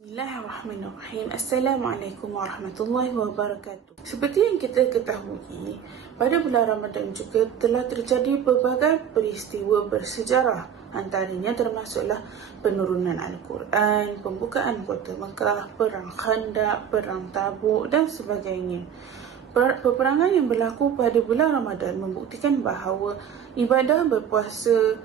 Bismillahirrahmanirrahim. Assalamualaikum warahmatullahi wabarakatuh. Seperti yang kita ketahui, pada bulan Ramadan juga telah terjadi pelbagai peristiwa bersejarah. Antaranya termasuklah penurunan Al-Quran, pembukaan kota Mekah, perang Khandaq, perang Tabuk dan sebagainya. Peperangan yang berlaku pada bulan Ramadan membuktikan bahawa ibadah berpuasa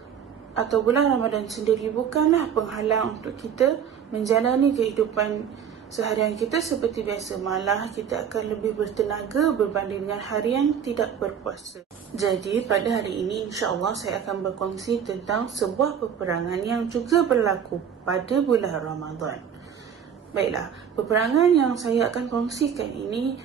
atau bulan Ramadan sendiri bukanlah penghalang untuk kita menjalani kehidupan seharian kita seperti biasa. Malah kita akan lebih bertenaga berbanding dengan hari yang tidak berpuasa. Jadi pada hari ini insya-Allah saya akan berkongsi tentang sebuah peperangan yang juga berlaku pada bulan Ramadan. Baiklah, peperangan yang saya akan kongsikan ini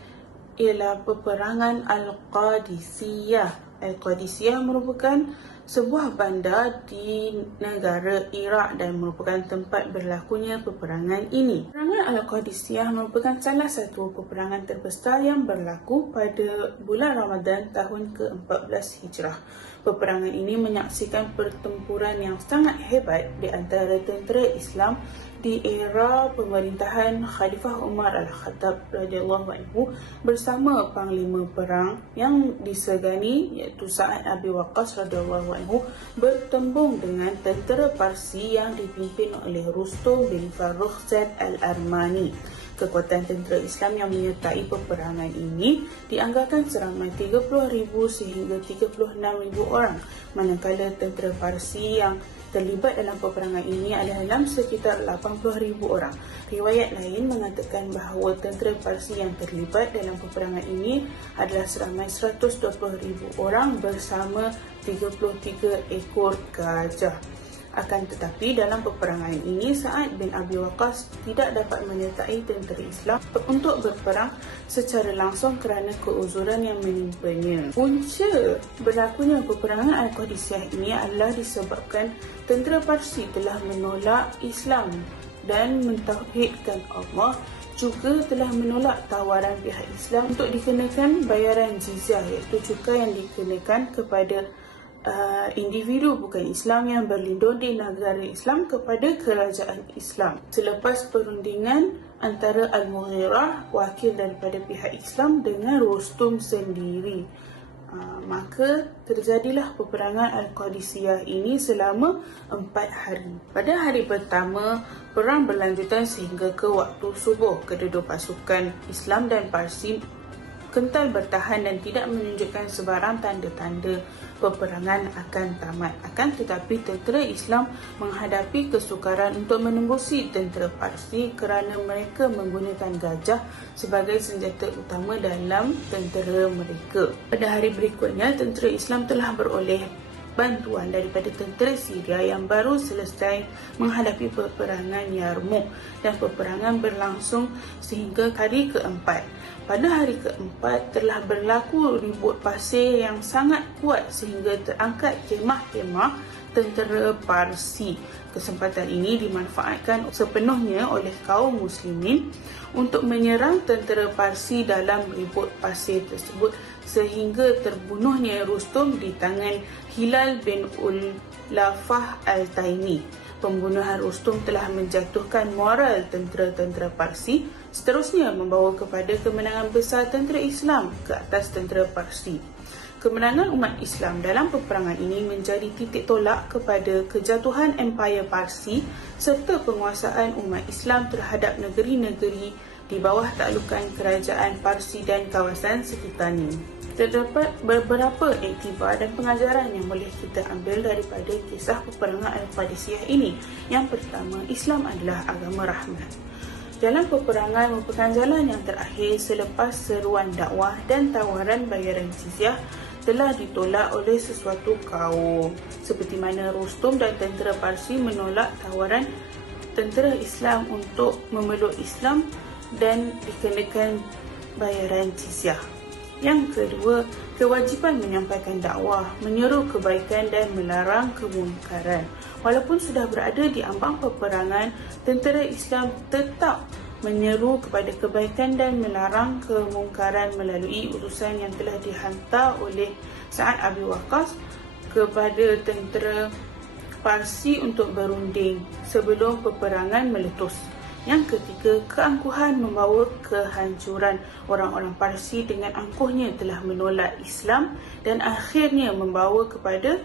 ialah peperangan Al-Qadisiyah. Al-Qadisiyah merupakan sebuah bandar di negara Iraq dan merupakan tempat berlakunya peperangan ini. Peperangan Al-Qadisiyah merupakan salah satu peperangan terbesar yang berlaku pada bulan Ramadan tahun ke-14 Hijrah. Peperangan ini menyaksikan pertempuran yang sangat hebat di antara tentera Islam di era pemerintahan Khalifah Umar Al-Khattab radhiyallahu anhu bersama panglima perang yang disegani iaitu Sa'ad Abi Waqqas radhiyallahu anhu bertembung dengan tentera Parsi yang dipimpin oleh Rustum bin Farrukhzad Al-Armani. Kekuatan tentera Islam yang menyertai peperangan ini dianggarkan seramai 30,000 sehingga 36,000 orang, manakala tentera Parsi yang terlibat dalam peperangan ini adalah dalam sekitar 80,000 orang. Riwayat lain mengatakan bahawa tentera Parsi yang terlibat dalam peperangan ini adalah seramai 120,000 orang bersama 33 ekor gajah. Akan tetapi dalam peperangan ini Sa'ad bin Abi Waqqas tidak dapat menyertai tentera Islam untuk berperang secara langsung kerana keuzuran yang menimpanya. Punca berlakunya peperangan Al-Qadisiyah ini adalah disebabkan tentera Parsi telah menolak Islam dan mentauhidkan Allah, juga telah menolak tawaran pihak Islam untuk dikenakan bayaran jizyah iaitu cukai yang dikenakan kepada individu bukan Islam yang berlindung di negara Islam kepada kerajaan Islam. Selepas perundingan antara Al-Mughirah, wakil daripada pihak Islam, dengan Rustum sendiri, maka terjadilah peperangan Al-Qadisiyah ini selama 4 hari. Pada hari pertama, perang berlanjutan sehingga ke waktu subuh. Kedua pasukan Islam dan Parsi kental bertahan dan tidak menunjukkan sebarang tanda-tanda peperangan akan tamat. Akan tetapi tentera Islam menghadapi kesukaran untuk menembusi tentera Parsi kerana mereka menggunakan gajah sebagai senjata utama dalam tentera mereka. Pada hari berikutnya, tentera Islam telah beroleh bantuan daripada tentera Syria yang baru selesai menghadapi peperangan Yarmouk, dan peperangan berlangsung sehingga hari keempat. Pada hari keempat telah berlaku ribut pasir yang sangat kuat sehingga terangkat kemah-kemah tentera Parsi. Kesempatan ini dimanfaatkan sepenuhnya oleh kaum muslimin untuk menyerang tentera Parsi dalam ribut pasir tersebut sehingga terbunuhnya Rustum di tangan Hilal bin Ulafah Al-Taimi. Pembunuhan Rustum telah menjatuhkan moral tentera-tentera Parsi, seterusnya membawa kepada kemenangan besar tentera Islam ke atas tentera Parsi. Kemenangan umat Islam dalam peperangan ini menjadi titik tolak kepada kejatuhan Empayar Parsi serta penguasaan umat Islam terhadap negeri-negeri di bawah taklukan kerajaan Parsi dan kawasan sekitarnya. Terdapat beberapa iktibar dan pengajaran yang boleh kita ambil daripada kisah peperangan Al-Qadisiyah ini. Yang pertama, Islam adalah agama rahmat. Dalam peperangan merupakan jalan yang terakhir selepas seruan dakwah dan tawaran bayaran jizyah telah ditolak oleh sesuatu kaum. Seperti mana Rustum dan tentera Parsi menolak tawaran tentera Islam untuk memeluk Islam dan dikenakan bayaran jizyah. Yang kedua, kewajipan menyampaikan dakwah, menyeru kebaikan dan melarang kemungkaran. Walaupun sudah berada di ambang peperangan, tentera Islam tetap menyeru kepada kebaikan dan melarang kemungkaran melalui utusan yang telah dihantar oleh Sa'ad Abi Waqqas kepada tentera Parsi untuk berunding sebelum peperangan meletus. Yang ketiga, keangkuhan membawa kehancuran. Orang-orang Parsi dengan angkuhnya telah menolak Islam dan akhirnya membawa kepada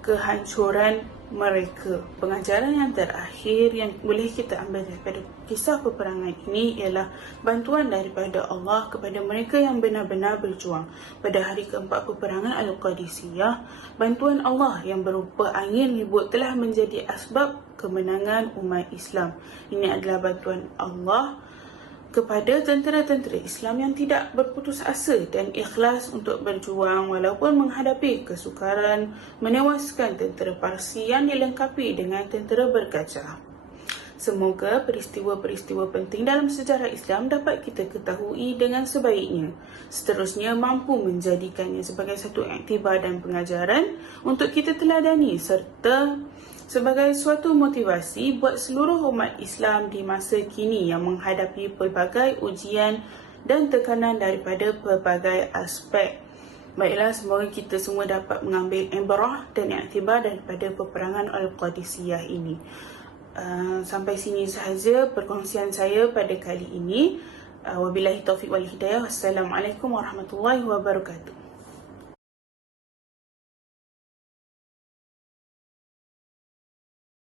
kehancuran mereka. Pengajaran yang terakhir yang boleh kita ambil daripada kisah peperangan ini ialah bantuan daripada Allah kepada mereka yang benar-benar berjuang. Pada hari keempat peperangan Al-Qadisiyah, bantuan Allah yang berupa angin ribut telah menjadi asbab kemenangan umat Islam. Ini adalah bantuan Allah kepada tentera-tentera Islam yang tidak berputus asa dan ikhlas untuk berjuang walaupun menghadapi kesukaran menewaskan tentera Parsi yang dilengkapi dengan tentera bergajah. Semoga peristiwa-peristiwa penting dalam sejarah Islam dapat kita ketahui dengan sebaiknya. Seterusnya mampu menjadikannya sebagai satu iktibar dan pengajaran untuk kita teladani serta sebagai suatu motivasi buat seluruh umat Islam di masa kini yang menghadapi pelbagai ujian dan tekanan daripada pelbagai aspek. Baiklah, semoga kita semua dapat mengambil ibrah dan iktibar daripada peperangan Al-Qadisiyah ini. Sampai sini sahaja perkongsian saya pada kali ini. Wabillahi taufiq wal hidayah. Wassalamualaikum warahmatullahi wabarakatuh.